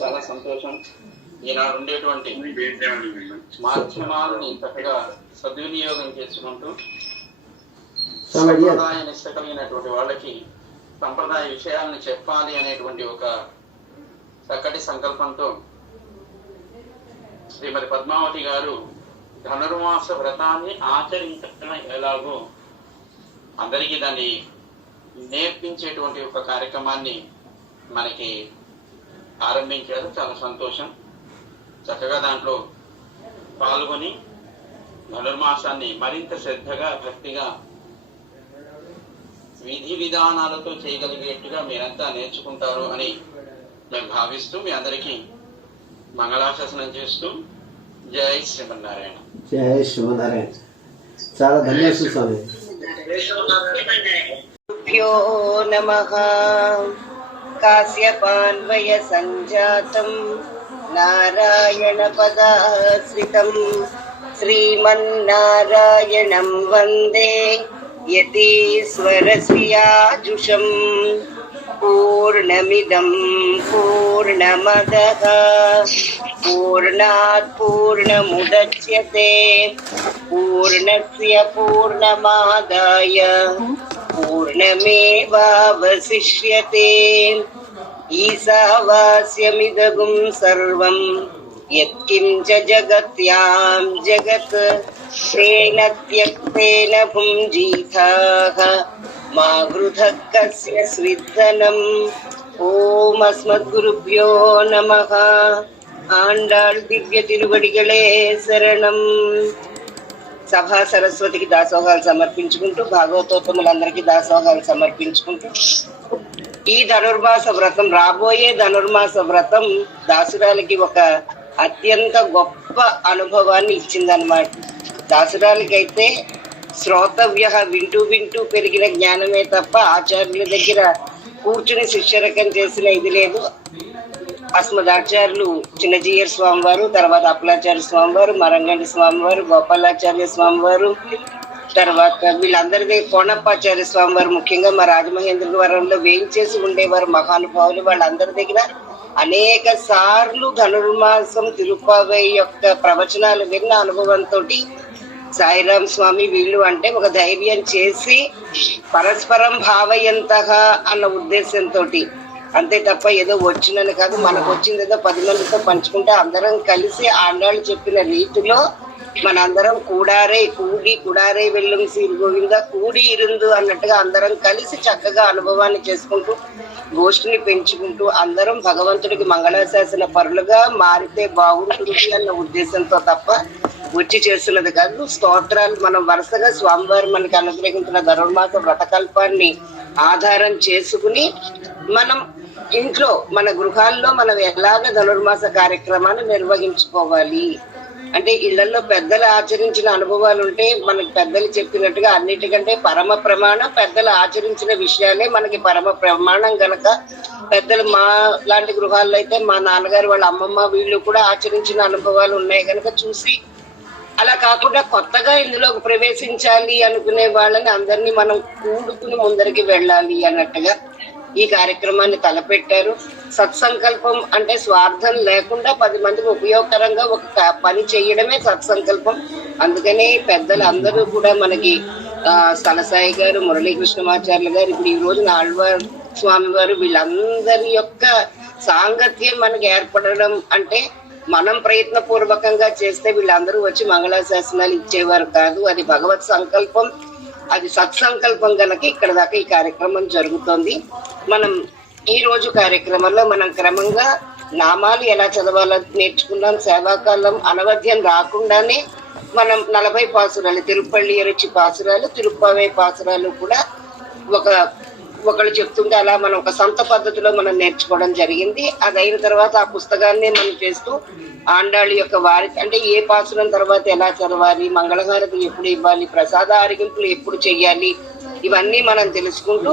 చాలా సంతోషం. ఈనాడు ఉండేటువంటి మాధ్యమాలని చక్కగా సద్వినియోగం చేసుకుంటూ సంప్రదాయ నిష్ట కలిగినటువంటి వాళ్ళకి సంప్రదాయ విషయాలను చెప్పాలి అనేటువంటి ఒక చక్కటి సంకల్పంతో శ్రీమతి పద్మావతి గారు ధనుర్మాస వ్రతాన్ని ఆచరించడం ఎలాగో అందరికీ దాన్ని నేర్పించేటువంటి ఒక కార్యక్రమాన్ని మనకి ఆరంభించారు. చాలా సంతోషం. చక్కగా దాంట్లో పాల్గొని ధనుర్మాసాన్ని మరింత శ్రద్ధగా భక్తిగా విధి విధానాలతో చేయగలిగేట్టుగా మీరంతా నేర్చుకుంటారు అని మేము భావిస్తూ మీ అందరికీ మంగళాశాసనం చేస్తూ జై శ్రీమన్నారాయణ. జై శ్రీమన్నారాయణ. చాలా ధన్యవాదాలు స్వామి. నమః. కాశ్యపాన్వయ సంజాతం నారాయణ పదాశ్రితం శ్రీమన్నారాయణం వందే యతీశ్వరశ్రియాజుషం. పూర్ణమిదం పూర్ణమదః పూర్ణాత్ పూర్ణముదచ్యతే పూర్ణస్య పూర్ణమాదాయ పూర్ణమేవావశిష్యతే. ఈశావాస్యమిదగుం సర్వం యత్కించ జగత్యాం జగత్ తేన త్యక్తేన భుంజీతాః మా గృధః కస్య స్విద్ధనం. ఓం అస్మద్గురుభ్యో నమః. ఆండాళ్ దివ్య తిరువడిగళే శరణం. సభా సరస్వతికి దాసోహాలు సమర్పించుకుంటూ భాగవతోత్తములందరికీ దాసోహాలు సమర్పించుకుంటూ ఈ ధనుర్మాస వ్రతం, రాబోయే ధనుర్మాస వ్రతం దాసురాలకి ఒక అత్యంత గొప్ప అనుభవాన్ని ఇచ్చిందనమాట. దాసురాలకైతే శ్రోతవ్య వింటూ వింటూ పెరిగిన జ్ఞానమే తప్ప ఆచార్యుల దగ్గర కూర్చుని శిష్యరకం చేసిన ఇది లేదు. అస్మదాచార్యులు చిన్నజీయర్ స్వామి వారు, తర్వాత అప్పలాచార్య స్వామి వారు, మరంగంటి స్వామి వారు, గోపాలాచార్య స్వామి వారు, తర్వాత వీళ్ళందరిదే కోణప్పాచార్య స్వామి వారు, ముఖ్యంగా మా రాజమహేంద్రవరంలో వేయించేసి ఉండేవారు మహానుభావులు. వాళ్ళందరి దగ్గర అనేక సార్లు ధనుర్మాసం తిరుపావై యొక్క ప్రవచనాలు విన్న అనుభవంతో సాయిరాం స్వామి వీళ్ళు అంటే ఒక ధైర్యం చేసి పరస్పరం భావయంతగా అన్న ఉద్దేశంతో, అంతే తప్ప ఏదో వచ్చినని కాదు, మనకు వచ్చింది ఏదో 10 మందితో పంచుకుంటే అందరం కలిసి ఆండాళ్ళు చెప్పిన రీతిలో మనందరం కూడారే వెళ్ళం సీరు గోవింద కూడి ఇరుందు అన్నట్టుగా అందరం కలిసి చక్కగా అనుభవాన్ని చేసుకుంటూ గోష్ఠిని పెంచుకుంటూ అందరం భగవంతుడికి మంగళాశాసన పరులుగా మారితే బాగుంటుంది అన్న ఉద్దేశంతో తప్ప వచ్చి చేస్తున్నది కాదు. స్తోత్రాలు మనం వరుసగా స్వామివారు మనకి అనుగ్రహించిన ధనుర్మాస వ్రతకల్పాన్ని ఆధారం చేసుకుని మనం ఇంట్లో మన గృహాల్లో మనం ఎలాగ ధనుర్మాస కార్యక్రమాన్ని నిర్వహించుకోవాలి అంటే, ఇళ్లలో పెద్దలు ఆచరించిన అనుభవాలు ఉంటే మనకి పెద్దలు చెప్పినట్టుగా అన్నిటికంటే పరమ ప్రమాణం పెద్దలు ఆచరించిన విషయాలే మనకి పరమ ప్రమాణం గనక పెద్దలు మా లాంటి గృహాల్లో అయితే మా నాన్నగారు వాళ్ళ అమ్మమ్మ వీళ్ళు కూడా ఆచరించిన అనుభవాలు ఉన్నాయి కనుక చూసి, అలా కాకుండా కొత్తగా ఇందులోకి ప్రవేశించాలి అనుకునే వాళ్ళని అందరినీ మనం కూడుకుని ముందరికి వెళ్ళాలి అన్నట్టుగా ఈ కార్యక్రమాన్ని తలపెట్టారు. సత్సంకల్పం అంటే స్వార్థం లేకుండా 10 మందికి ఉపయోగకరంగా ఒక పని చేయడమే సత్సంకల్పం. అందుకనే పెద్దలు అందరూ కూడా మనకి స్థలసాయి గారు, మురళీకృష్ణమాచార్యులు గారు, ఇప్పుడు ఈ రోజున ఆళ్వార్ స్వామి వారు, వీళ్ళందరి యొక్క సాంగత్యం మనకి ఏర్పడడం అంటే మనం ప్రయత్నపూర్వకంగా చేస్తే వీళ్ళందరూ వచ్చి మంగళాశాసనాలు ఇచ్చేవారు కాదు. అది భగవత్ సంకల్పం, అది సత్సంకల్పం కనుక ఇక్కడ దాకా ఈ కార్యక్రమం జరుగుతోంది. మనం ఈ రోజు కార్యక్రమంలో మనం క్రమంగా నామాలు ఎలా చదవాలో నేర్చుకున్నాం. సేవాకాలం అనవధ్యం రాకుండానే మనం 40 పాసురాలు, తిరుపల్లి రుచి పాసురాలు, తిరుప్పావై పాసురాలు కూడా ఒకళ్ళు చెప్తుంటే అలా మనం ఒక సొంత పద్ధతిలో మనం నేర్చుకోవడం జరిగింది. అది అయిన తర్వాత ఆ పుస్తకాన్ని మనం చేస్తూ ఆండాళ్ళ యొక్క వారి అంటే ఏ పాసురం తర్వాత ఎలా చదవాలి, మంగళహారతులు ఎప్పుడు ఇవ్వాలి, ప్రసాద ఆరగింపులు ఎప్పుడు చెయ్యాలి, ఇవన్నీ మనం తెలుసుకుంటూ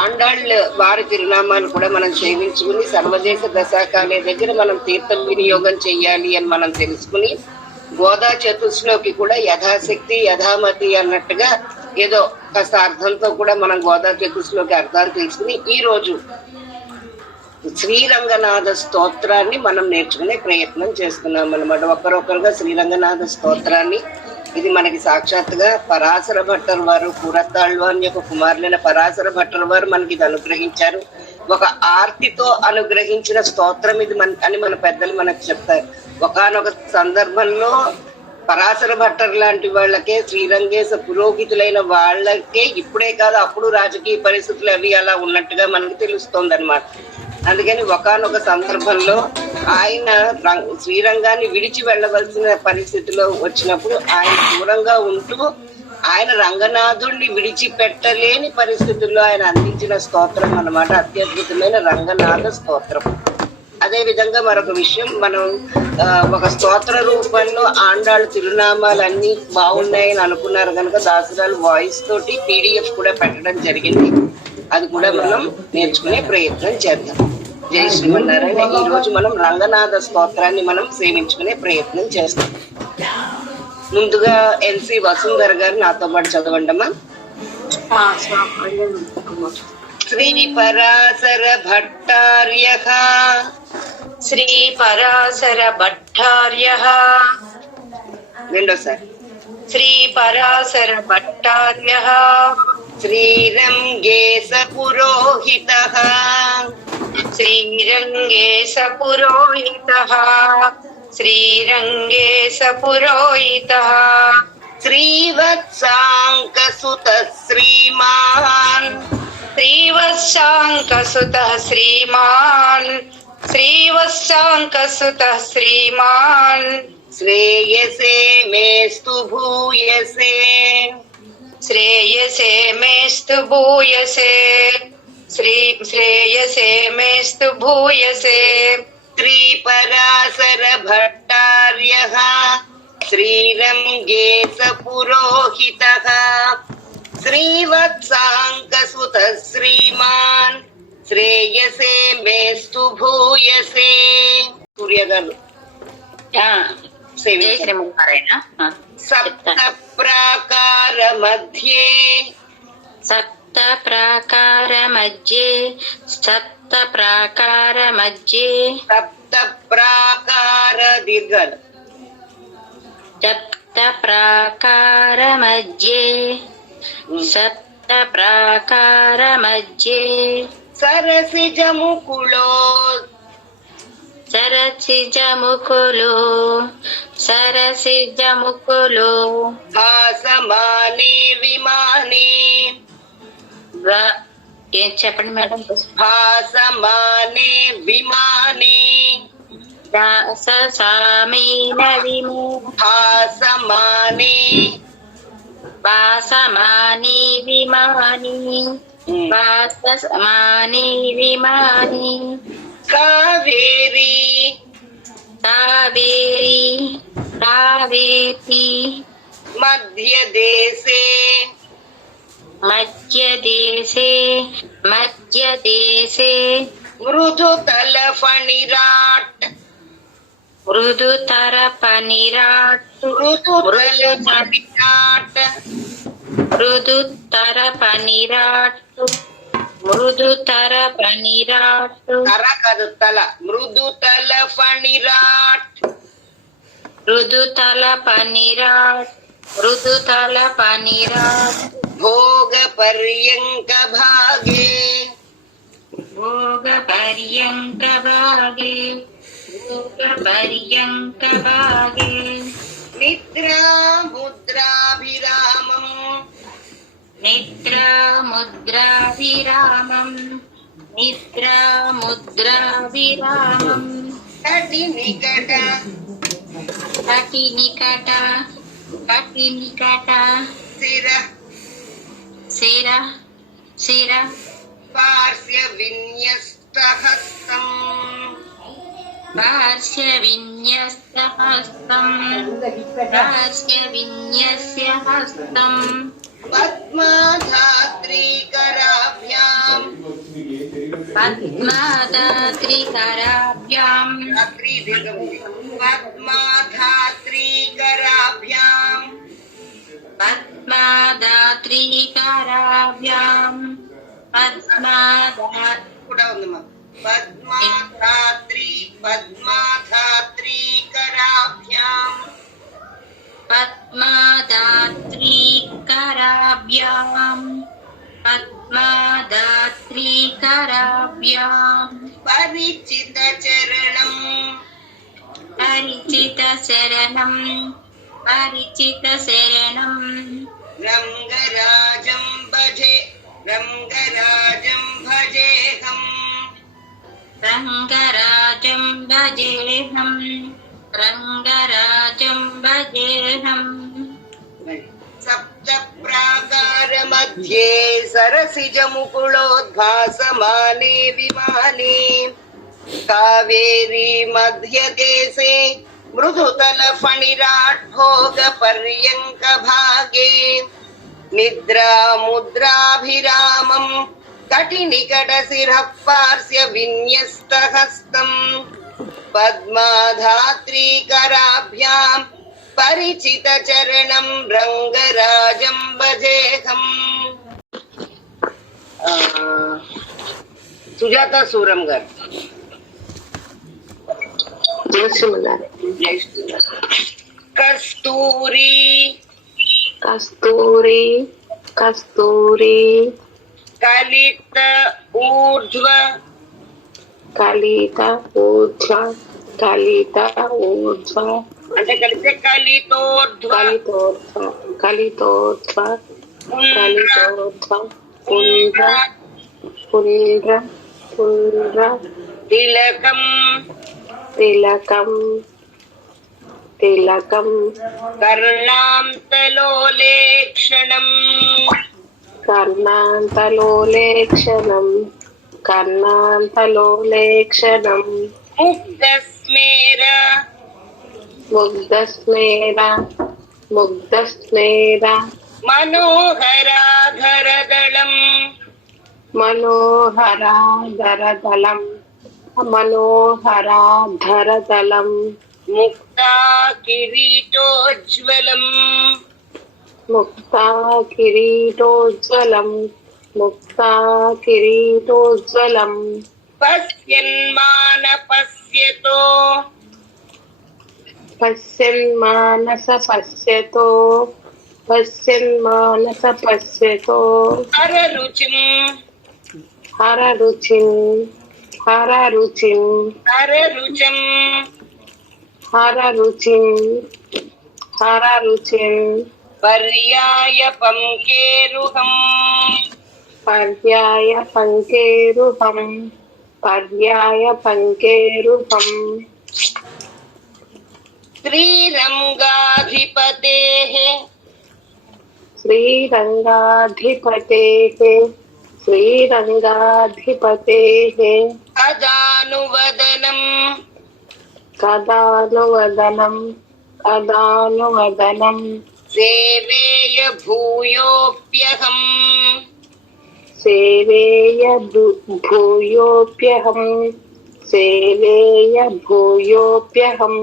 ఆండాళ్ళ వారి తిరునామాలు కూడా మనం సేవించుకుని సర్వదేశ దశాకాలే దగ్గర మనం తీర్థం వినియోగం చెయ్యాలి అని మనం తెలుసుకుని గోదా చతుస్లోకి కూడా యథాశక్తి యథామతి అన్నట్టుగా ఏదో కాస్త అర్థంతో కూడా మనం గోదా చతుస్లోకి అర్థాలు తెలుసుకుని ఈ రోజు శ్రీరంగనాథ స్తోత్రాన్ని మనం నేర్చుకునే ప్రయత్నం చేస్తున్నాం అన్నమాట. ఒకరొకరుగా శ్రీరంగనాథ స్తోత్రాన్ని, ఇది మనకి సాక్షాత్తుగా పరాశర భట్టర్ వారు, కూరతాళ్వాన్ యొక్క కుమారులైన పరాశర భట్టర్ వారు మనకి ఇది అనుగ్రహించారు. ఒక ఆర్తితో అనుగ్రహించిన స్తోత్రం ఇది అని మన పెద్దలు మనకు చెప్తారు. ఒకానొక సందర్భంలో పరాశర భట్టర్ లాంటి వాళ్ళకే, శ్రీరంగేశ పురోహితులైన వాళ్ళకే, ఇప్పుడే కాదు అప్పుడు రాజకీయ పరిస్థితులు అవి అలా ఉన్నట్టుగా మనకు తెలుస్తోంది అనమాట. అందుకని ఒకానొక సందర్భంలో ఆయన శ్రీరంగాన్ని విడిచి వెళ్ళవలసిన పరిస్థితిలో వచ్చినప్పుడు ఆయన దూరంగా ఉంటూ ఆయన రంగనాథుడిని విడిచిపెట్టలేని పరిస్థితుల్లో ఆయన అందించిన స్తోత్రం అన్నమాట, అత్యద్భుతమైన రంగనాథ స్తోత్రం. అదే విధంగా మరొక విషయం, మనం ఒక స్తోత్ర రూపంలో ఆండాళ్ళు తిరునామాలు అన్ని బాగున్నాయని అనుకున్నారు కనుక దాసరాలు వాయిస్ తోటి PDF కూడా పెట్టడం జరిగింది. అది కూడా మనం నేర్చుకునే ప్రయత్నం చేద్దాం. జై శ్రీమన్నారాయణ. ఈ రోజు మనం రంగనాథ స్తోత్రాన్ని మనం సేవించుకునే ప్రయత్నం చేస్తాం. ముందుగా NC వసుంధర గారు నాతో పాటు చదవండమ్మా. శ్రీ పరాశర భట్టార్యః, శ్రీ పరాశర భట్టార్యః. రెండోసారి. శ్రీ పరాశర భట్టార్యః. శ్రీరంగేశ పురోహితః, శ్రీరంగేశ పురోహితః. శ్రీరంగేశ పురోహితః. శ్రీవత్సాంకసుతః శ్రీమాన్, శ్రీవత్సాంకసుతః శ్రీమాన్. శ్రీవత్సాంకసుతః శ్రీమాన్. శ్రేయసే మేస్తు భూయసే, శ్రేయసే మేస్తు భూయసే. శ్రేయసే మేస్తు భూయసే. శ్రీపరాశర భట్టార్యః, శ్రీరంగేశ పురోహితః. శ్రీవత్సాంకసుతః శ్రీమాన్, శ్రేయసే మేస్తు భూయసే. సూర్య గారు జై శ్రీమన్నారాయణ. సప్త ప్రాకార మధ్యే, సప్త ప్రాకార మధ్యే. సప్త ప్రాకార మధ్యే. సప్త ప్రాకార దీర్ఘాలు. సప్త ప్రాకార మధ్యే. సప్త ప్రాకార మధ్యే. సరసిజముకులో, సరసిజముకులు. సరసిజముకులు. భాసమానే విమానే, ఏం చెప్పండి మేడం? భాసమానే విమానే, దాససామీన విమో. భాసమానే, వాసమాని విమాని. వాసమాని విమాని. కావేరి, కావేరి. కావేరి. మధ్యదేశే, మధ్యదేశే. మధ్యదేశే. మృదుతల ఫణిరాట్, మృదుతర పనిరాట్. మృదుతల ఫణిరాట్, మృదుతర పనిరాట్. మృదుతర పనిరాట్. తర కాదు తల, మృదుతల ఫణిరాట్. మృదుతల పనిరాట్. మృదుతల పనిరాట్. భోగ పర్యంక భాగే, భోగ పర్యంక భాగే. భోగ పర్యంక భాగే. నిద్రా ముద్రాభిరామం, నిద్రా ముద్రాభిరామం. నిద్రా ముద్రాభిరామం. తటి నికట, కటి నికట. కటి నికట. శిర, శిర. శిర. పార్శ్య విన్యస్త హస్తం, పార్శ్య విన్యస్త హస్తం. పార్శ్య విన్యస్య హస్తం. పద్మాధాత్రీకరాభ్యాం, పద్మాదాత్రికరాభ్యాం. రాత్రి దీర్ఘం ఉంది. పద్మాధాత్రీకరాభ్యాం, పద్మాదాత్రికరాభ్యాం. పద్మాదాత్ కూడా ఉందమ్మా. पद्माधात्री कराभ्याम् पद्मादात्रीकराभ्याम् परिचितचरणम् रङ्गराजं भजेऽहम् सप्त प्राकार मध्ये सरसिज मुकुलोद्भासमाने विमाने कावेरी मध्यदेशे मृदुतल फणिराट् भोग पर्यङ्क भागे निद्रा मुद्राभिरामं कटिनिकट शिरः पार्श्य विन्यस्तहस्तम् पद्माधात्री कराभ्याम् परिचित चरणं रंगराजं भजेऽहम्। सुजाता सूरम गाరు. कस्तूरी कस्तूरी कस्तूरी कलित ऊर्ध्व కలిత ఊర్ధ్వ కలిత ఊర్ధ్వ అంటే కలిస్తే కలితోర్ధ్వ కలితోర్ధ్వ కలితోర్ధ్వ పుండ్ర పుండ్ర పుండ్ర తిలకం తిలకం తిలకం కర్ణాంతలోలేక్షణం కర్ణాంతలోలేక్షణం కర్ణాంతలోలేక్షణం ముగ్ధస్మేర ముగ్ధస్మేర ముగ్ధస్మేర మనోహరాధరదళం మనోహరాధరదళం మనోహరాధరదళం ముక్తా కిరీటోజ్వలం ముక్తా కిరీటోజ్వలం ముక్తా కిరీటోజ్వలం పశ్యన్మాన పశ్యతో పశ్యన్మానస పశ్యతో పశ్యన్మానస పశ్యతో హరరుచిం హరరుచిం హరరుచిం హరరుచం హరరుచిం హరరుచిం పర్యాయ పంకేరుహం పర్యాయ పంకేరుహం పర్యాయ పంకేరుహం శ్రీరంగాధిపతేః శ్రీరంగాధిపతేః శ్రీరంగాధిపతేః అదానువదనం కదానువదనం కదానువదనం సేవేయ భూయోప్యహం సేవేయ భూయోప్యహం సేవేయ భూయోప్యహం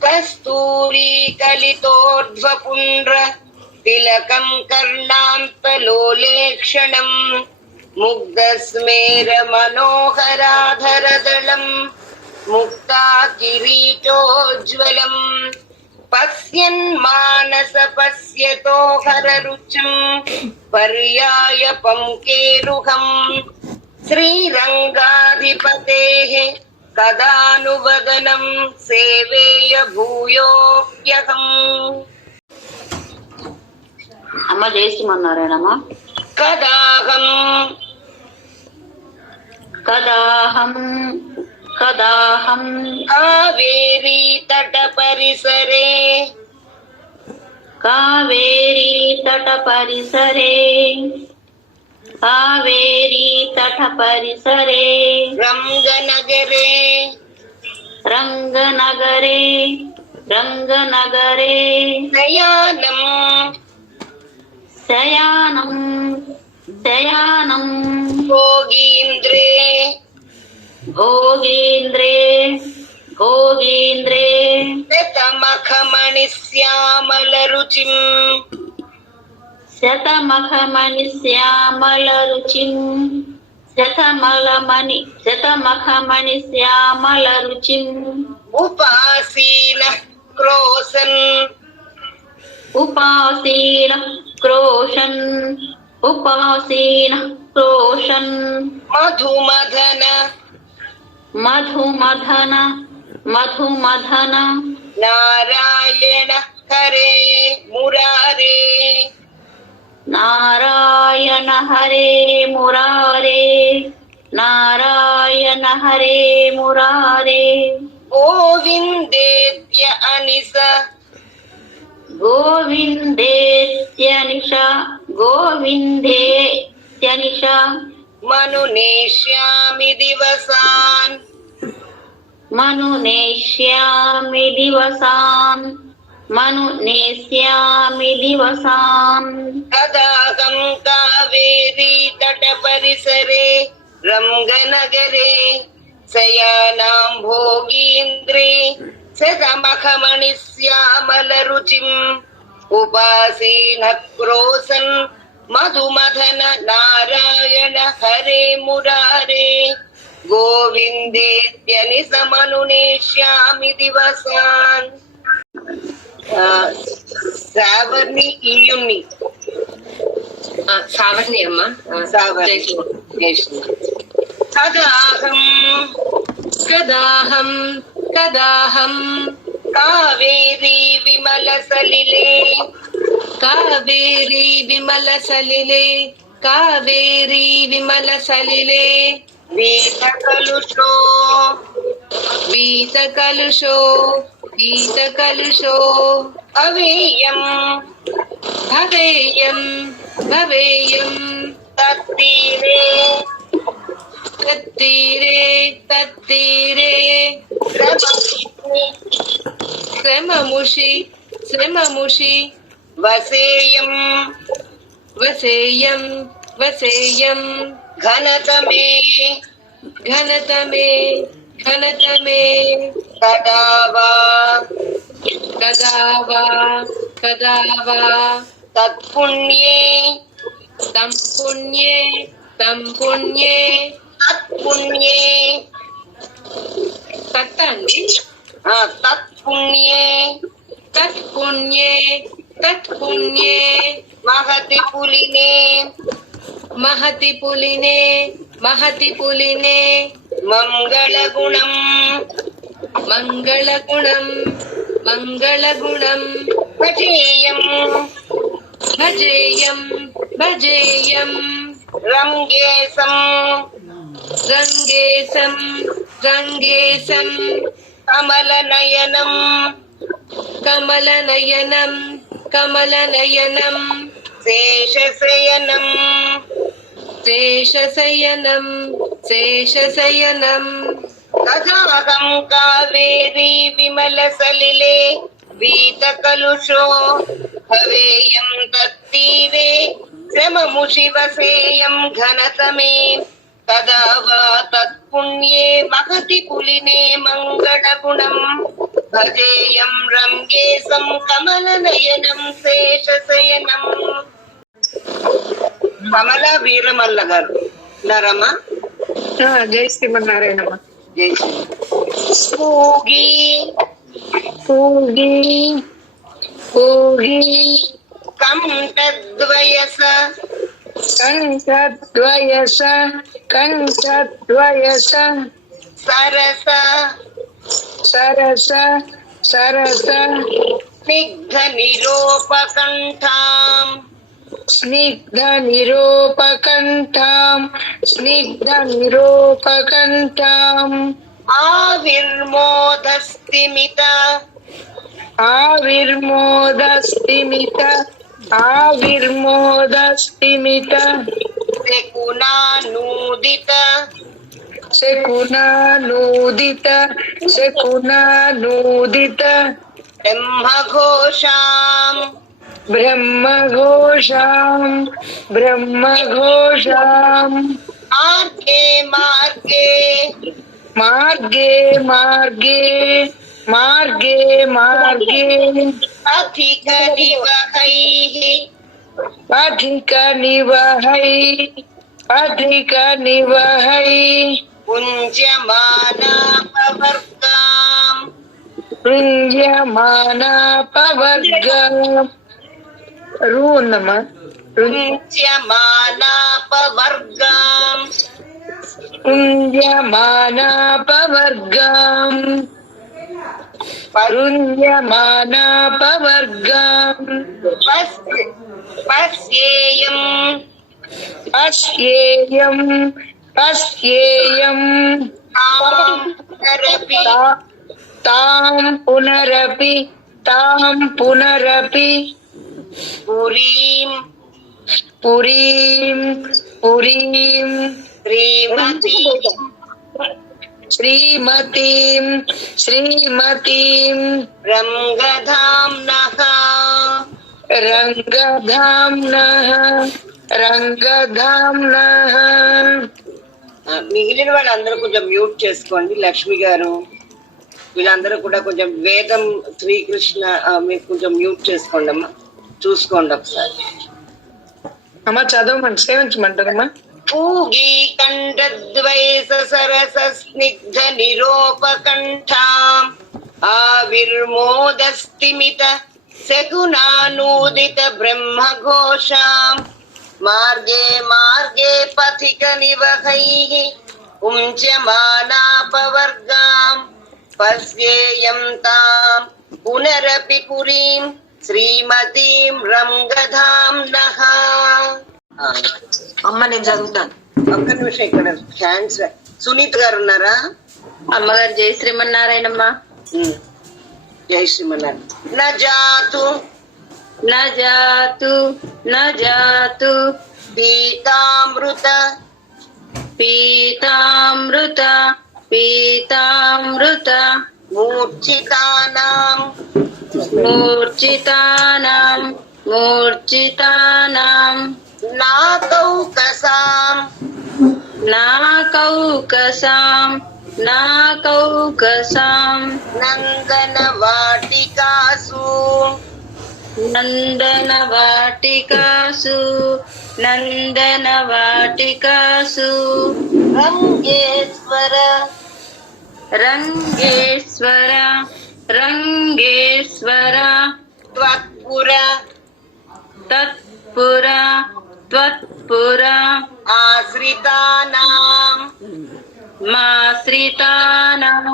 కస్తూరీ కలితోర్ధ్వపుండ్ర తిలకం కర్ణాంతలోలేక్షణం ముగ్ధస్మేర మనోహరాధరదళం ముక్తా కిరీటోజ్వలం పశ్యన్ మానస పశ్యతో హరరుచిం పర్యాయ పంకేరుహం శ్రీరంగాధిపతేః కదానువదనం సేవేయ భూయోప్యహం. అమ్మ జయశ్రీమన్నారాయణమ్మా. కదాహం కదాహం కదాహం కావేరీ తట పరిసరే కావేరీ తట పరిసరే కావేరీ తట పరిసరే రంగనగరే రంగనగరే రంగనగరే శయానం శయానం శయానం భోగీంద్రే భోగీంద్రే భోగీంద్రే శతమఖమణి శ్యామల రుచిం శతమఖమణి శ్యామల రుచిం శతమఖమణి శ్యామల రుచిం ఉపాసీన క్రోశన్ ఉపాసీన క్రోషన్ మధుమధన మధుమధన నారాయణ హరే మురారే నారాయణ హరే మురారే గోవిందేత్య అనిస గోవిందేత్యనిష మనునేష్యామి దివసాన్ మనునేష్యామి దివసాన్ కదాహం కావేరీ తట పరిసరే రంగనగరే శయానాం భోగీంద్రే శతమఖమణి శ్యామల రుచిం ఉపాసీన క్రోశన్ మధుమధన నారాయణ హరే మురారే గోవిందేత్యని సమనునేష్యామి దివసాన్. సావర్ణి ఇయుని సావర్ణి అమ్మా. సావర్ణి కదాహం కదాహం కదాహం కావేరీ విమల సలిలే కావేరీ విమల సలిలే కావేరీ విమల సలిలే వీత కలుషో వీత కలుషో వీత కలుషో అవేయం భవేయం భవేయం తత్తీరే తత్తీరే తత్తీరే శ్రమముషి శ్రమముషి వసేయం వసేయం వసేయం ఘనతమే ఘనతమే ఘనతమే కదావా కదావా కదావా తత్పుణ్యే తం పుణ్యే తం పుణ్యే తత్పుణ్యే తత్తండి తత్పుణ్యే తత్ పుణ్యే తత్ పుణ్యే మహతి పులినే మహతి పులినే మహతి పులినే మంగళగుణం మంగళగుణం మంగళగుణం భజేయం భజేయం భజేయం రంగేశం రంగేశం రంగేశం కమలనయనం కమలనయనం కమలనయనం శేషశయనం శేషశయనం శేషశయనం తదాహం కావేరీ విమల సలిలే వీత కలుషో భవేయం తత్తీరే శ్రమముషి వసేయం ఘనతమే తదా వా తత్పుణ్యే మహతి పులినే మంగళగుణం భజేయం రంగేశం కమలనయనం శేషశయనం. కమల వీరమల్ల గారు ఉన్నారమ్మా? జై శ్రీమన్నారాయణమ్మ. జై శ్రీ. పూగి పూగి పూగి కంఠద్వయస కంఠద్వయస కంఠద్వయస సరస సరస సరస స్నిగ్ధ నిరోపకంఠాం స్నిగ్ధ నిరూపకంఠాం స్నిగ్ధ నిరూపకంఠాం ఆవిర్మోదస్తిమిత ఆవిర్మోదస్తిమిత ఆవిర్మోదస్తిమిత శకునానూదిత శకునానూదిత శకునానూదిత బ్రహ్మఘోషాం బ్రహ్మఘోషాం బ్రహ్మఘోషాం మార్గే మార్గే మార్గే మార్గే మార్గే మార్గే అధిక నివహైః అధిక నివహై अधिक निवहै पुञ्जमानापवर्गाम् రుంజమానాపవర్గ రూనమా पुञ्जमानापवर्गाम् రుంజమానాపవర్గం రుంజమానాపవర్గం पश्येयम् పశ్యేయం పశ్యేయం తాం పునరపి पुरीम् పురీం పురీం श्रीमतीम् శ్రీమతీం रङ्गधाम्नः రంగధామ్నః మిగిలిన వాళ్ళందరూ కొంచెం మ్యూట్ చేసుకోండి. లక్ష్మి గారు వీళ్ళందరూ కూడా కొంచెం వేదం శ్రీకృష్ణ మీరు కొంచెం మ్యూట్ చేసుకోండి అమ్మా, చూసుకోండి ఒకసారి. అమ్మ చదవమండి, సేవించమంటారమ్మా. పూగీ కంఠద్వైస సరస స్నిగ్ధ నిరోపకంఠాం ఆవిర్మోదస్తిమిత శకునానూదిత బ్రహ్మఘోషాం మార్గే మార్గే పథిక నివహైః ఉంచ్యమానాపవర్గాం పశ్యేయం తాం పునరపి పురీం శ్రీమతీం రంగధామ్నః. అమ్మ నేను చదువుతాను. ఒక్క నిమిషం, ఇక్కడ హ్యాండ్స్. సునీత్ గారు ఉన్నారా? అమ్మగారు జై శ్రీమన్నారాయణమ్మ. జై శ్రీమన్నారాయణ. నజాతు నజాతు నజాతు పీతామృత పీతామృత పీతామృత మూర్ఛితానాం మూర్ఛితానాం మూర్ఛితానాం నాకౌకసాం నాకౌకసాం నాకౌకసాం నందనవాటికాసు నందనవాటికాసు నందనవాటికాసు రంగేశ్వర రంగేశ్వర రంగేశ్వర త్వత్పుర తత్పుర త్వత్పుర ఆశ్రితానాం మాశ్రితానాం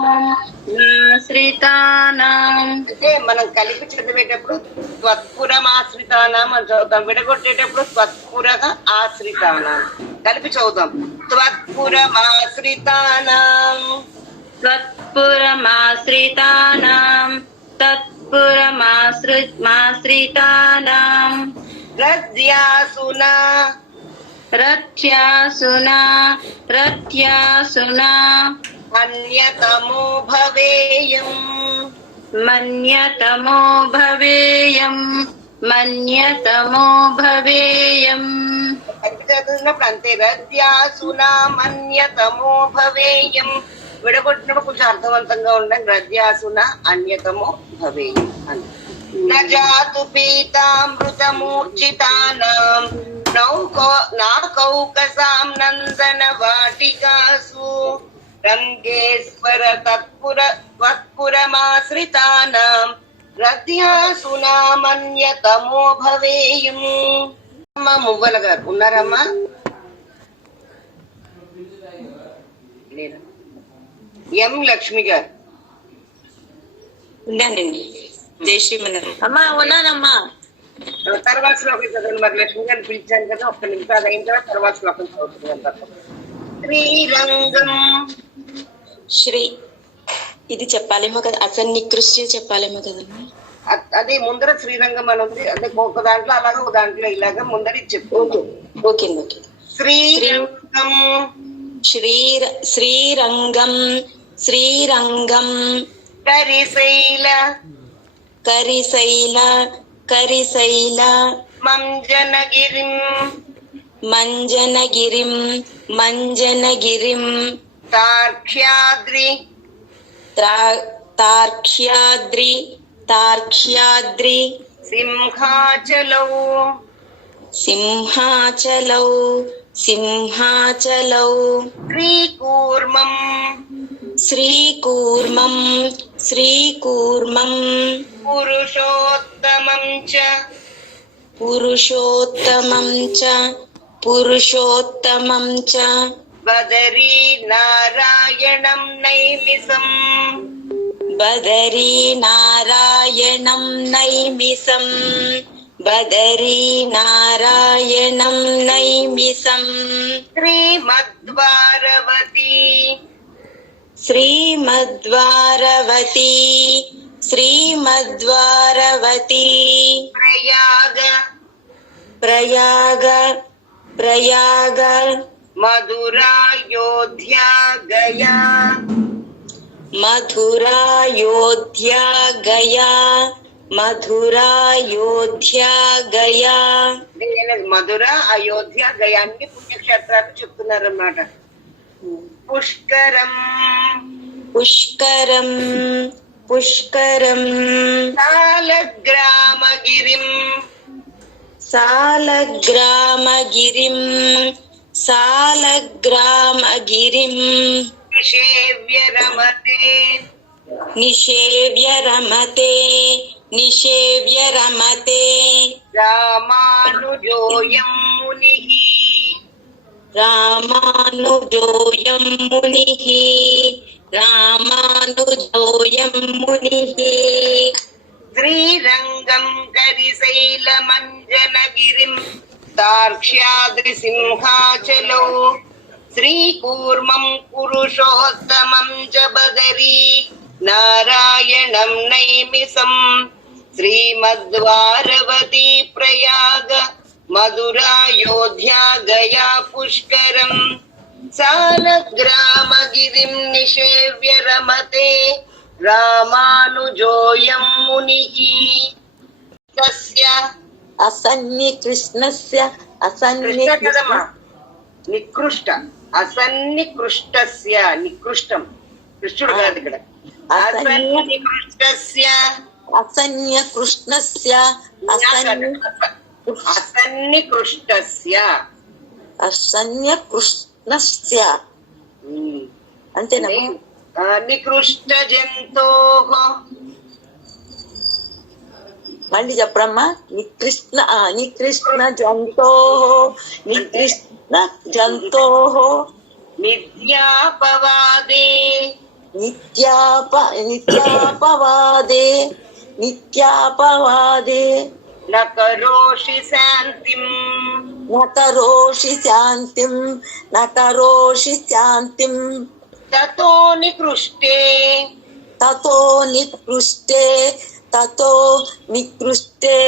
మాశ్రితానాం. అంటే మనం కలిపి చదివేటప్పుడు త్వత్పురం ఆశ్రితానాం అని చదువుతాం, విడగొట్టేటప్పుడు త్వత్పురః ఆశ్రితానాం కలిపి చదువుతాం. త్వత్పురమాశ్రితానాం తత్పురమాశ్రితానాం తత్పురమాశ్రితానాం రజ్యాసునా రథ్యాసునా రథ్యాసునా అన్యతమో భవేయం మన్యతమో భవేయం మన్యతమో భవేయం. అది చదువుతున్నప్పుడు అంతే. రజ్యాసునా మన్యతమో భవేయం, విడగొట్టినప్పుడు కొంచెం అర్థవంతంగా ఉండాలి. రజ్యాసున అన్యతమో భవేయం అని. నజాతు పీతామృతమూర్ఛితానాం నాకౌకసాం నందన వాటికాసు రంగేశ్వర తత్పురమాశ్రితానాం రథ్యాసునామన్యతమో భవేయం. అమ్మా మువ్వల గారు ఉన్నారమ్మా? లేదా? ఎం లక్ష్మి గారు ఉండండి. జై శ్రీమన్నారాయణ. అమ్మా ఉన్నానమ్మా. తర్వాత శ్లోకం చదవండి. మరి లక్ష్మి గారిని పిలిచాను కదా, ఒక్క నిమిషం అది అయిన తర్వాత తర్వాత శ్లోకం చదువుతున్నాను. శ్రీరంగం శ్రీ ఇది చెప్పాలేమో కదా, అసలు నికృష్టి చెప్పాలేమో కదమ్మా. అది ముందర శ్రీరంగం అని ఉంది, అదే ఒక దాంట్లో అలాగా ఒక దాంట్లో ఇలాగా ముందర చెప్పు. Okay okay. శ్రీరంగం శ్రీరంగం శ్రీరంగం కరిశైల కరిశైల కరిశైల మంజనగిరిం మంజనగిరిం మంజనగిరిం తార్క్ష్యాద్రి తార్క్ష్యాద్రి సింహాచలౌ సింహాచలౌ సింహాచలౌ శ్రీకూర్మం శ్రీకూర్మం శ్రీకూర్మం పురుషోత్తమం చ పురుషోత్తమం చ పురుషోత్తమం చ బదరీ నారాయణం నైమిసం బదరీ నారాయణం నైమిసం బదరీ నారాయణం నైమిసం శ్రీమద్వారవతి శ్రీమద్వారవతి శ్రీమద్వారవతి ప్రయాగ ప్రయాగ ప్రయాగ మధురాయోధ్యా గయా మధురాయోధ్యా గయా మధురాయోధ్యా గయా మధుర అయోధ్య గయా అన్ని పుణ్యక్షేత్రాలు చెప్తున్నారన్నమాట. పుష్కరం పుష్కరం పుష్కరం సాలగ్రామగిరిం సాలగ్రామగిరిం సాలగ్రామగిరిం నిషేవ్య రమతే నిషేవ్య రమతే నిషేవ్య రమతే రామానుజోయం మునిః రామానుజోయం మునిః రామానుజోయం మునిః శ్రీరంగం కరిశైలమంజనగిరిం సాక్ష్యాద్రి సింహాచలో శ్రీకూర్మం పురుషోత్తమం చ బదరీ నారాయణం నైమిసం శ్రీమద్వారవతి ప్రయాగ మధురాయోధ్యా గయా పుష్కరం సాలగ్రామగిరిం నిషేవ్య రమతే రామానుజోయం మునిః తస్య అసన్ని కృష్ణస్య అసన్ని కృష్ణ కదమ్మా నికృష్ట అసన్నికృష్టస్య నికృష్టం కృష్ణుడు కాదు ఇక్కడ అసన్నికృష్టస్య అసన్య కృష్ణస్య అసన్నికృష్టస్య అసన్య కృష్ణస్య అంతేనా నికృష్ట జంతోః మళ్ళీ చెప్పరమ్మా నికృష్ణ నికృష్ణ జంతో నికృష్ణ జంతో నిత్యాపవాదే నిత్యాపవాదే నిత్యాపవాదే నకరోషి శాంతిం నకరోషి శాంతిం నకరోషి శాంతిం తతో నికృష్టే తతో నికృష్టే తతో నికృష్టే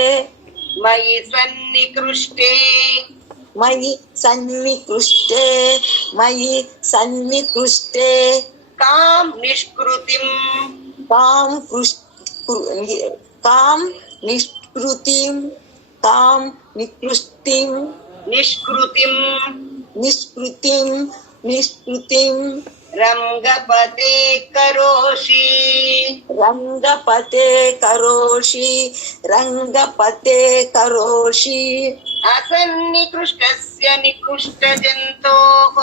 మయి సన్నికృష్టే మయి సన్నికృష్టే మయి సన్నికృష్టే కాం నిష్కృతిం కాం కాం నిష్కృతిం కాం నికృష్టిం నిష్కృతిం నిష్కృతిం నిష్కృతిం రంగపతే కరోషి రంగపతే కరోషి రంగపతే కరోషి అసన్నికృష్టస్య నికృష్ట జంతోః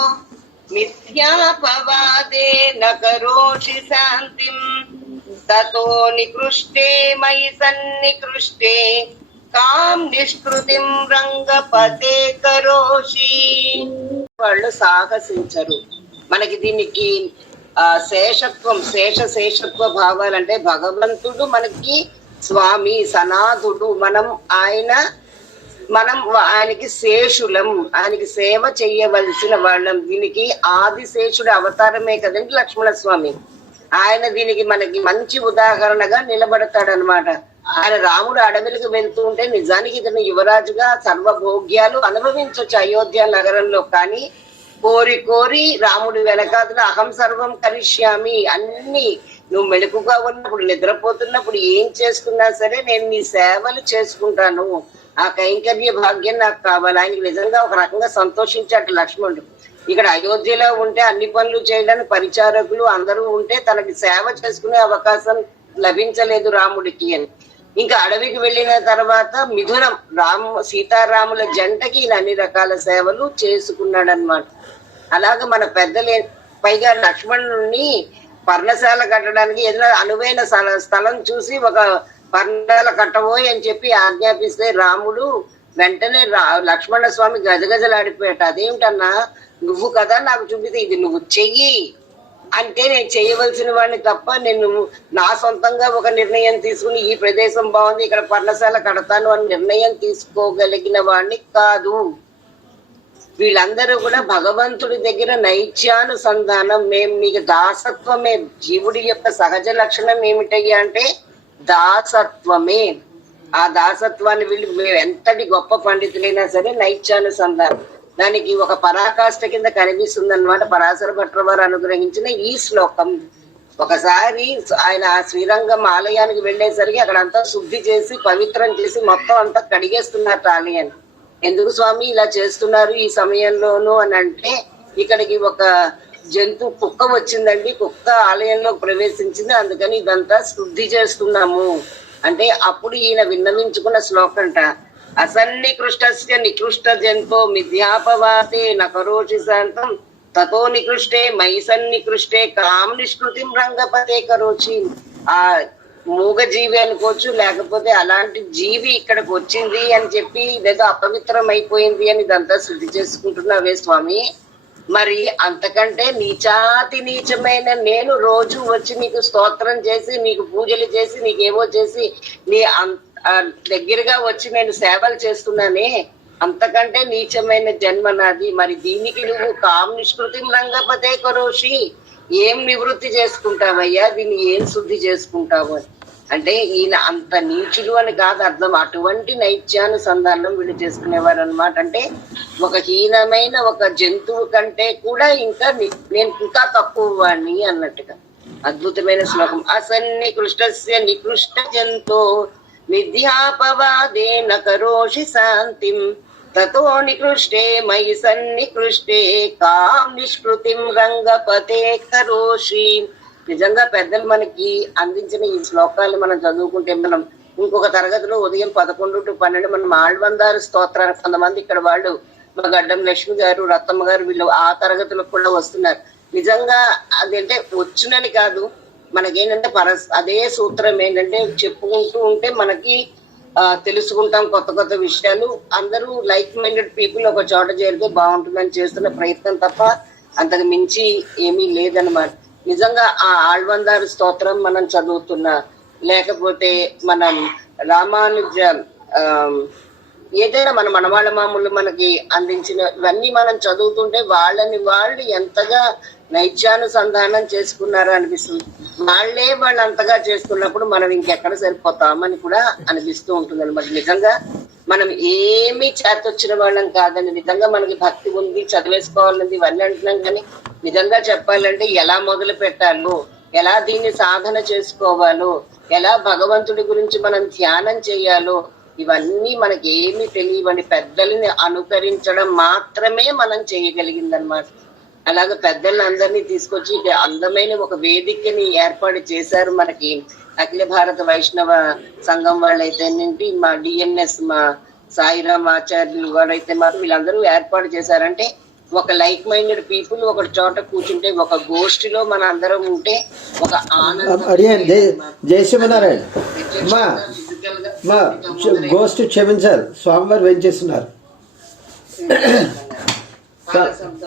మిథ్యాపవాదే న కరోషి శాంతిం తతో నికృష్టే మయి సన్నికృష్టే కాం నిష్కృతిం రంగపతే కరోషి. వాళ్ళు సాహసించరు. మనకి దీనికి శేషత్వ భావాలంటే భగవంతుడు మనకి స్వామి సనాథుడు, మనం ఆయనకి శేషులం, ఆయనకి సేవ చెయ్యవలసిన వాళ్ళం. దీనికి ఆదిశేషుడి అవతారమే కదండి లక్ష్మణ స్వామి. ఆయన దీనికి మనకి మంచి ఉదాహరణగా నిలబడతాడనమాట. ఆయన రాముడు అడవులకు వెళ్తూ ఉంటే నిజానికి ఇతను యువరాజుగా సర్వభోగ్యాలు అనుభవించవచ్చు అయోధ్య నగరంలో. కానీ కోరి కోరి రాముడి వెనకాతల అహం సర్వం కరిష్యామి, అన్ని నువ్వు మెలకుగా ఉన్నప్పుడు నిద్రపోతున్నప్పుడు ఏం చేసుకున్నా సరే నేను నీ సేవలు చేసుకుంటాను, ఆ కైంకర్య భాగ్యం నాకు కావాలి. ఆయనకి నిజంగా ఒక రకంగా సంతోషించాడు లక్ష్మణుడు. ఇక్కడ అయోధ్యలో ఉంటే అన్ని పనులు చేయడానికి పరిచారకులు అందరూ ఉంటే తనకి సేవ చేసుకునే అవకాశం లభించలేదు రాముడికి అని. ఇంకా అడవికి వెళ్ళిన తర్వాత మిథునం సీతారాముల జంటకి ఈయన అన్ని రకాల సేవలు చేసుకున్నాడు అనమాట. అలాగే మన పెద్దలే పైగా లక్ష్మణుని పర్ణశాల కట్టడానికి ఏదైనా అనువైన స్థలం చూసి ఒక పర్ణశాల కట్టబోయి అని చెప్పి ఆజ్ఞాపిస్తే రాముడు వెంటనే లక్ష్మణ స్వామి గజగజలాడిపోయాట. అదేమిటన్నా, నువ్వు కదా నాకు చూపితే ఇది నువ్వు చెయ్యి అంటే నేను చేయవలసిన వాడిని తప్ప నేను నా సొంతంగా ఒక నిర్ణయం తీసుకుని ఈ ప్రదేశం బాగుంది ఇక్కడ పర్ణశాల కడతాను అని నిర్ణయం తీసుకోగలిగిన వాడిని కాదు. వీళ్ళందరూ కూడా భగవంతుడి దగ్గర నైత్యానుసంధానం. మేము నీకు దాసత్వమే, జీవుడి యొక్క సహజ లక్షణం ఏమిటయ్యా అంటే దాసత్వమే. ఆ దాసత్వాన్ని వీళ్ళు మేము ఎంతటి గొప్ప పండితులైనా సరే నైత్యానుసంధానం దానికి ఒక పరాకాష్ట కింద కనిపిస్తుంది అన్నమాట. పరాశర భట్ల వారు అనుగ్రహించిన ఈ శ్లోకం. ఒకసారి ఆయన శ్రీరంగం ఆలయానికి వెళ్ళేసరికి అక్కడంతా శుద్ధి చేసి పవిత్రం చేసి మొత్తం అంతా కడిగేస్తున్నారు ఆలయాన్ని. ఎందుకు స్వామి ఇలా చేస్తున్నారు ఈ సమయంలోనూ అని అంటే, ఇక్కడికి ఒక కుక్క వచ్చిందండి, కుక్క ఆలయంలో ప్రవేశించింది, అందుకని ఇదంతా శుద్ధి చేస్తున్నాము అంటే అప్పుడు ఈయన విన్నవించుకున్న శ్లోకంట, అసన్నికృష్టస్య నికృష్ట జంతో మిథ్యాపవాతే నకరోషి శాంతం తతో నికృష్టే మై సన్నికృష్టే కామ్ నిష్కృతిం రంగపతే కరోచి. ఆ మూగ జీవి అనుకోవచ్చు, లేకపోతే అలాంటి జీవి ఇక్కడికి వచ్చింది అని చెప్పి ఇదేదో అపవిత్రం అయిపోయింది అని ఇదంతా శుద్ధి చేసుకుంటున్నావే స్వామి, మరి అంతకంటే నీచాతి నీచమైన నేను రోజు వచ్చి నీకు స్తోత్రం చేసి నీకు పూజలు చేసి నీకేవో చేసి నీ దగ్గరగా వచ్చి నేను సేవలు చేస్తున్నానే, అంతకంటే నీచమైన జన్మ నాది. మరి దీనికి నువ్వు కామ్ నిష్కృతి రంగపతే కరోషి ఏం నివృత్తి చేసుకుంటావయ్యా, దీన్ని ఏం శుద్ధి చేసుకుంటావు అంటే ఈయన అంత నీచులు అని కాదు అర్థం. అటువంటి నైత్యానుసంధానం వీళ్ళు చేసుకునేవారు అనమాట. అంటే ఒక హీనమైన ఒక జంతువు కంటే కూడా ఇంకా నేను ఇంకా తక్కువ వాడిని అన్నట్టుగా అద్భుతమైన శ్లోకం. అసన్నికృష్టస్య నికృష్ట జంతో మిథ్యాపవాదే నకరోషి శాంతిం తతో నికృష్టే మై సన్నికృష్టే కామ్ నిష్కృతిం రంగపతే కరోషి. నిజంగా పెద్దలు మనకి అందించిన ఈ శ్లోకాలు మనం చదువుకుంటే మనం ఇంకొక తరగతిలో ఉదయం 11 to 12 మనం ఆళ్వందారు స్తోత్రాలు కొంతమంది ఇక్కడ వాళ్ళు మా గడ్డం లక్ష్మి గారు రత్తమ్మ గారు వీళ్ళు ఆ తరగతులకు కూడా వస్తున్నారు. నిజంగా అదంటే వచ్చునని కాదు, మనకేంటంటే అదే సూత్రం ఏంటంటే చెప్పుకుంటూ ఉంటే మనకి తెలుసుకుంటాం కొత్త కొత్త విషయాలు. అందరూ లైక్ మైండెడ్ పీపుల్ ఒక చోట చేరితే బాగుంటుందని చేస్తున్న ప్రయత్నం తప్ప అంతకు మించి ఏమీ లేదనమాట. నిజంగా ఆ ఆళ్వందారు స్తోత్రం మనం చదువుతున్నా, లేకపోతే మనం రామానుజ ఏదైనా మన మనవాళ్ళ మామూలు మనకి అందించిన ఇవన్నీ మనం చదువుతుంటే వాళ్ళని వాళ్ళు ఎంతగా నైత్యానుసంధానం చేసుకున్నారో అనిపిస్తుంది. వాళ్ళు అంతగా చేసుకున్నప్పుడు మనం ఇంకెక్కడ సరిపోతామని కూడా అనిపిస్తూ ఉంటుంది అనమాట. నిజంగా మనం ఏమీ చేతొచ్చిన వాళ్ళం కాదండి. నిజంగా మనకి భక్తి ఉంది, చదివేసుకోవాలని ఇవన్నీ అంటున్నాం, కానీ నిజంగా చెప్పాలంటే ఎలా మొదలు పెట్టాలో, ఎలా దీన్ని సాధన చేసుకోవాలో, ఎలా భగవంతుడి గురించి మనం ధ్యానం చేయాలో ఇవన్నీ మనకి ఏమీ తెలియవని పెద్దల్ని అనుకరించడం మాత్రమే మనం చేయగలిగిందనమాట. అలాగే పెద్దల్ని అందరినీ తీసుకొచ్చి అందమైన ఒక వేదికని ఏర్పాటు చేశారు మనకి అఖిల భారత వైష్ణవ సంఘం వాళ్ళైతేనేంటి, మా డిఎన్ఎస్ మా సాయిరామ్ ఆచార్యులు వాళ్ళైతే మాత్రం వీళ్ళందరూ ఏర్పాటు చేశారంటే ఒక లైక్ మైండెడ్ పీపుల్ ఒక చోట కూర్చుంటే ఒక గోష్ఠిలో మన అందరం ఉంటే ఒక ఆనందం. జయశ్రీమన్నారాయణ గోష్ఠి క్షమించారు, స్వామివారు వెంచేస్తున్నారు.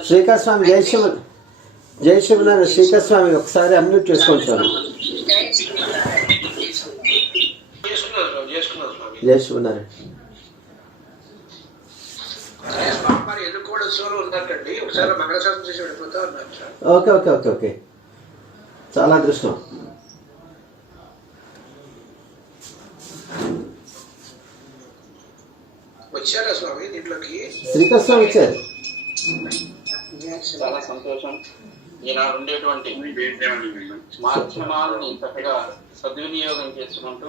శ్రీకాంత్ స్వామి జయశ్రీమన్నారాయణ శ్రీకాంత్ స్వామి ఒకసారి అన్మ్యూట్ చేసుకోండి సార్. జయశ్రీమన్నారాయణ ఓకే ఓకే ఓకే ఓకే చాలా అదృష్టం. వచ్చారా స్వామి దీంట్లోకి? శ్రీకాంత్ స్వామి వచ్చారు. చాలా సంతోషం. ఈనాడు ఉండేటువంటి మాధ్యమాలని చక్కగా సద్వినియోగం చేసుకుంటూ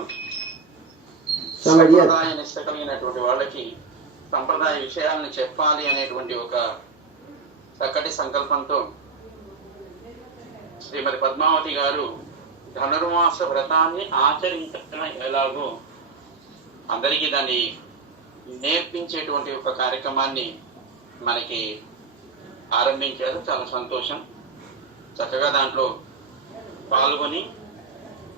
సంప్రదాయ నిష్ట కలిగినటువంటి వాళ్ళకి సంప్రదాయ విషయాలను చెప్పాలి అనేటువంటి ఒక చక్కటి సంకల్పంతో శ్రీమతి పద్మావతి గారు ధనుర్మాస వ్రతాన్ని ఆచరించడం ఎలాగో అందరికీ దాన్ని నేర్పించేటువంటి ఒక కార్యక్రమాన్ని మనకి ఆరంభించారు. చాలా సంతోషం. చక్కగా దాంట్లో పాల్గొని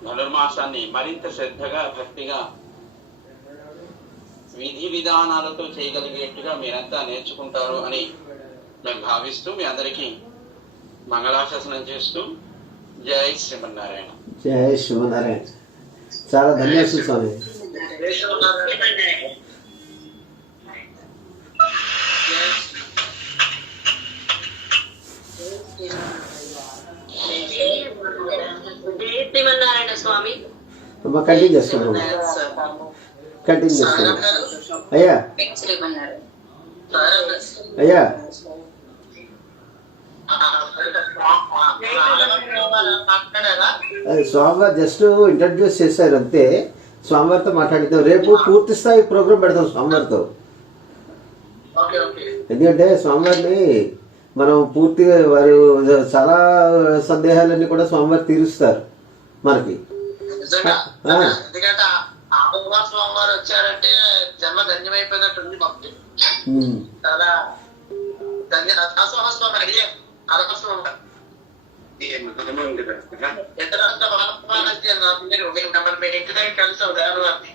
ధనుర్మాసాన్ని మరింత శ్రద్ధగా భక్తిగా విధి విధానాలతో చేయగలిగేట్టుగా మీరంతా నేర్చుకుంటారు అని మేము భావిస్తూ మీ అందరికీ మంగళాశాసనం చేస్తూ జై శ్రీమన్నారాయణ. జై శ్రీమన్నారాయణ. చాలా ధన్యవాదాలు స్వామి. శ్రీమన్నారాయణ స్వామి. అమ్మ కంటిన్యూ చేస్తున్నాము. కంటిన్యూ చేస్తున్నాము. అయ్యా అయ్యా స్వామివారు జస్ట్ ఇంట్రడ్యూస్ చేశారు అంతే. స్వామివారితో మాట్లాడిద్దాం. రేపు పూర్తి స్థాయి ప్రోగ్రాం పెడదాం స్వామివారితో. ఎందుకంటే స్వామివారిని మనం పూర్తిగా వారు చాలా సందేహాలన్నీ కూడా స్వామివారు తీరుస్తారు మనకి. ఎందుకంటే స్వామివారు వచ్చారంటే జన్మ ధన్యమైపోయినట్టుంది భక్తి. చాలా స్వామి అడిగే ఇంటి దగ్గర కలిసావు దేవవారిని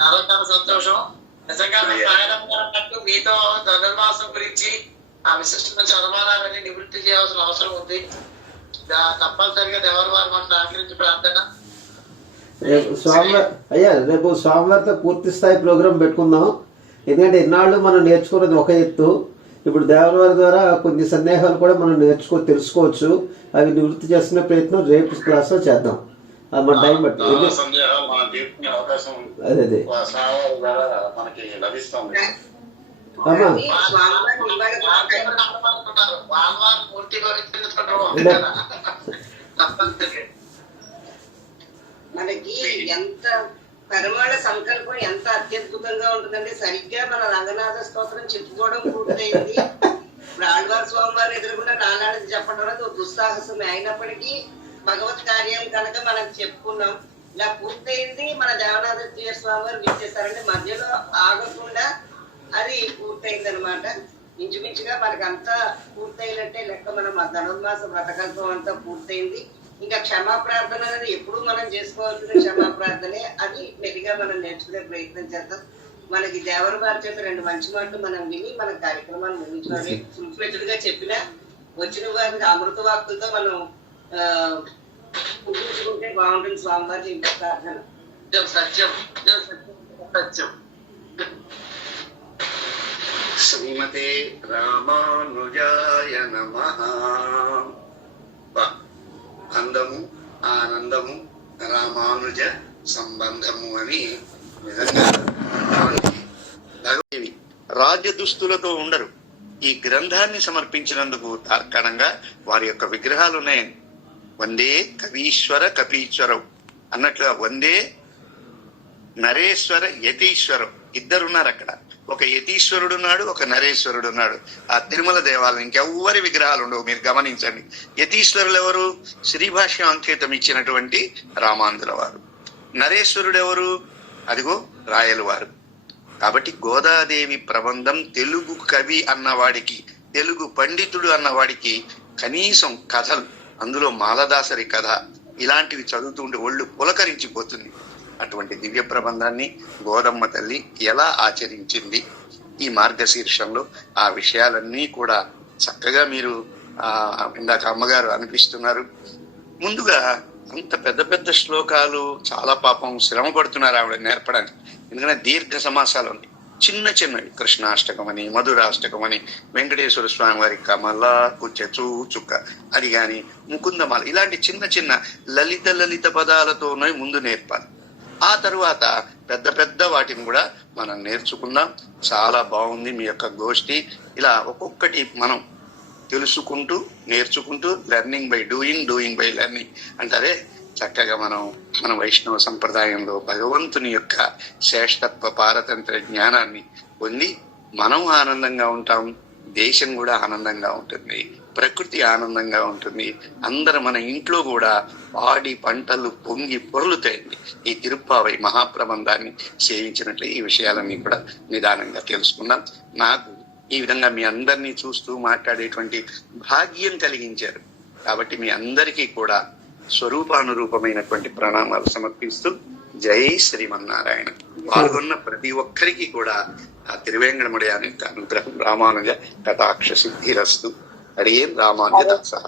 చాలా చాలా సంతోషం. నిజంగా అన్నట్టు మీతో ధనుర్మాసం గురించి ఆ విశిష్టత అనుమానాలన్నీ నివృత్తి చేయాల్సిన అవసరం ఉంది. తప్పనిసరిగా దేవర వారు మనం సహకరించి ప్రార్థన. రేపు స్వామివారితో పూర్తి స్థాయి ప్రోగ్రాం పెట్టుకుందాం. ఎందుకంటే ఇన్నాళ్ళు మనం నేర్చుకున్నది ఒక ఎత్తు. ఇప్పుడు దేవరవారి ద్వారా కొన్ని సందేహాలు కూడా మనం తెలుసుకోవచ్చు. అవి నివృత్తి చేసుకునే ప్రయత్నం రేపు క్లాస్లో చేద్దాం. మన టైం బట్టి అదే అదే మనకి ఎంత పరిమాణ సంకల్పం ఎంత అత్యద్భుతంగా ఉంటుందంటే సరిగ్గా మన రంగనాథ స్తోత్రం చెప్పుకోవడం పూర్తయింది. ఇప్పుడు ఆళ్వార్ స్వామివారు ఎదురుకుండా నానాడిది చెప్పడం అనేది ఒక దుస్సాహసమే. అయినప్పటికీ భగవత్ కార్యం కనుక మనం చెప్పుకున్నాం. ఇలా పూర్తయింది. మన దేవనాథ స్వామి వారు విచ్చేసారంటే మధ్యలో ఆగకుండా అది పూర్తయింది అనమాట. ఇంచుమించుగా మనకి అంతా పూర్తయినట్టే లెక్క. మనం ఆ ధనుర్మాస వ్రతకల్పం అంతా పూర్తయింది. ఇంకా క్షమా ప్రార్థన అనేది ఎప్పుడు మనం చేసుకోవాల్సిన క్షమా ప్రార్థనే. అది మెల్లిగా మనం నేర్చుకునే ప్రయత్నం చేద్దాం. మనకి దేవర వారి చేత 2 మంచి మాటలు మనం విని మన కార్యక్రమాన్ని ముగించాలి. ఫుల్ ఫ్లెడ్జ్డ్ గా చెప్పిన వచ్చిన వారికి అమృత వాక్కులతో మనం ముగించుకుంటే బాగుంటుంది. స్వామివారి ప్రార్థన. సత్యం సత్యం. శ్రీమతే రామానుజాయ నమః. అందము ఆనందము రామానుజ సంబంధము అని నిజంగా భగవదేవి రాజదుస్తులతో ఉండరు. ఈ గ్రంథాన్ని సమర్పించినందుకు తార్కాణంగా వారి యొక్క విగ్రహాలు ఉన్నాయి. వందే కవీశ్వర కపీశ్వరం అన్నట్లుగా వందే నరేశ్వర యతీశ్వరం ఇద్దరున్నారు అక్కడ. ఒక యతీశ్వరుడు ఉన్నాడు, ఒక నరేశ్వరుడు ఉన్నాడు. ఆ తిరుమల దేవాలయం ఇంకెవ్వరి విగ్రహాలు ఉండవు. మీరు గమనించండి. యతీశ్వరులు ఎవరు? శ్రీభాష్యం అంకితం ఇచ్చినటువంటి రామాంధ్రుల వారు. నరేశ్వరుడు ఎవరు? అదిగో రాయల వారు. కాబట్టి గోదాదేవి ప్రబంధం తెలుగు కవి అన్నవాడికి, తెలుగు పండితుడు అన్నవాడికి కనీసం కథలు, అందులో మాలదాసరి కథ ఇలాంటివి చదువుతుంటే ఒళ్ళు పులకరించిపోతుంది. అటువంటి దివ్య ప్రబంధాన్ని గోదమ్మ తల్లి ఎలా ఆచరించింది ఈ మార్గశీర్షంలో ఆ విషయాలన్నీ కూడా చక్కగా మీరు ఇందాక అమ్మగారు అనిపిస్తున్నారు. ముందుగా అంత పెద్ద పెద్ద శ్లోకాలు చాలా పాపం శ్రమ పడుతున్నారు ఆవిడ నేర్పడానికి. ఎందుకంటే దీర్ఘ సమాసాలు ఉన్నాయి. చిన్న చిన్నవి కృష్ణాష్టకం అని, మధురాష్టకం అని, వెంకటేశ్వర స్వామి వారి కమల కుచ్చు చుక్క అది గాని, ముకుందమాల ఇలాంటి చిన్న చిన్న లలిత లలిత పదాలతోనే ముందు నేర్పాలి. ఆ తరువాత పెద్ద పెద్ద వాటిని కూడా మనం నేర్చుకుందాం. చాలా బాగుంది మీ యొక్క గోష్ఠి. ఇలా ఒక్కొక్కటి మనం తెలుసుకుంటూ నేర్చుకుంటూ learning by doing, doing by learning అంటారే. చక్కగా మన వైష్ణవ సంప్రదాయంలో భగవంతుని యొక్క శ్రేష్టత్వ పారతంత్ర జ్ఞానాన్ని పొంది మనం ఆనందంగా ఉంటాం. దేశం కూడా ఆనందంగా ఉంటుంది, ప్రకృతి ఆనందంగా ఉంటుంది. అందరూ మన ఇంట్లో కూడా పాడి పంటలు పొంగి పొర్లుతాయండి ఈ తిరుప్పావై మహాప్రబంధాన్ని సేవించినట్లే. ఈ విషయాలన్నీ కూడా నిదానంగా తెలుసుకున్నాం. నాకు ఈ విధంగా మీ అందరినీ చూస్తూ మాట్లాడేటువంటి భాగ్యం కలిగించారు. కాబట్టి మీ అందరికీ కూడా స్వరూపానురూపమైనటువంటి ప్రణామాలు సమర్పిస్తూ జై శ్రీమన్నారాయణ. పాల్గొన్న ప్రతి ఒక్కరికి కూడా ఆ తిరువేంగడముడి అనే అనుగ్రహం రామానుజ కటాక్ష సిద్ధిరస్తు. హరియేం రామానుజ దాసః.